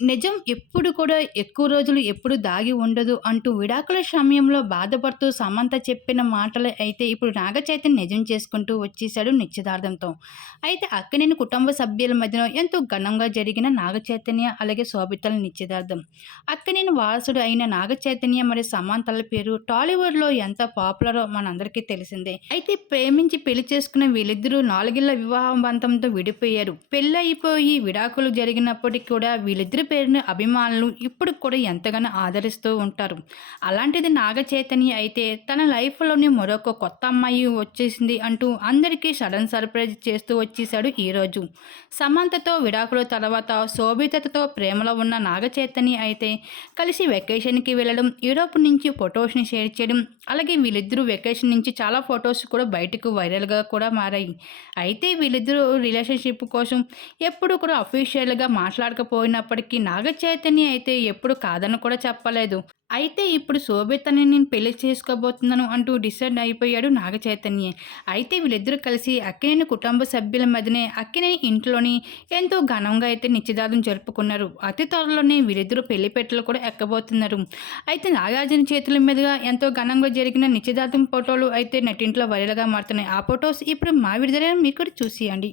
నిజం ఎప్పుడు కూడా ఎక్కువ రోజులు ఎప్పుడు దాగి ఉండదు అంటూ విడాకుల సమయంలో బాధపడుతూ సమంత చెప్పిన మాటలు అయితే ఇప్పుడు నాగచైతన్ నిజం చేసుకుంటూ వచ్చేసాడు నిశ్చితార్థంతో. అయితే అక్కనేని కుటుంబ సభ్యుల మధ్యన ఎంతో ఘనంగా జరిగిన నాగచైతన్య అలాగే శోభితల నిశ్చితార్థం. అక్కనేని వారసుడు అయిన నాగచైతన్య మరియు సమంతల పేరు టాలీవుడ్లో ఎంత పాపులరో మనందరికీ తెలిసిందే. అయితే ప్రేమించి పెళ్ళి చేసుకున్న వీళ్ళిద్దరూ నాలుగేళ్ళ వివాహ బంధంతో విడిపోయారు. పెళ్ళి అయిపోయి విడాకులు జరిగినప్పటికీ కూడా వీళ్ళిద్దరి పేరును అభిమానులు ఇప్పుడు కూడా ఎంతగానో ఆదరిస్తూ ఉంటారు. అలాంటిది నాగ చైతన్య అయితే తన లైఫ్లోని మరొక కొత్త అమ్మాయి వచ్చేసింది అంటూ అందరికీ సడన్ సర్ప్రైజ్ చేస్తూ వచ్చేసాడు ఈరోజు సమంతతో విడాకుల తర్వాత శోభితతో ప్రేమలో ఉన్న నాగ చైతన్య అయితే కలిసి వెకేషన్కి వెళ్ళడం యూరోప్ నుంచి ఫొటోస్ని షేర్ చేయడం అలాగే వీళ్ళిద్దరూ వెకేషన్ నుంచి చాలా ఫొటోస్ కూడా బయటకు వైరల్గా కూడా మారాయి. అయితే వీళ్ళిద్దరూ రిలేషన్షిప్ కోసం ఎప్పుడు కూడా అఫీషియల్గా మాట్లాడకపోయినప్పటికీ నాగచైతన్య అయితే ఎప్పుడు కాదని కూడా చెప్పలేదు. అయితే ఇప్పుడు శోభితని నేను పెళ్ళి చేసుకోబోతున్నాను అంటూ డిసైడ్ అయిపోయాడు నాగచైతన్య. అయితే వీళ్ళిద్దరూ కలిసి అక్కినేని కుటుంబ సభ్యుల మధ్యనే అక్కినేని ఇంట్లోని ఎంతో ఘనంగా అయితే నిశ్చితార్థం జరుపుకున్నారు. అతి త్వరలోనే వీళ్ళిద్దరూ పెళ్ళి పెట్టలు కూడా ఎక్కబోతున్నారు. అయితే నాగార్జున చేతుల మీదుగా ఎంతో ఘనంగా జరిగిన నిశ్చితార్థం ఫోటోలు అయితే నెట్టింట్లో వైరల్గా మారుతున్నాయి. ఆ ఫొటోస్ ఇప్పుడు మా విడుదల మీకు కూడా చూసియండి.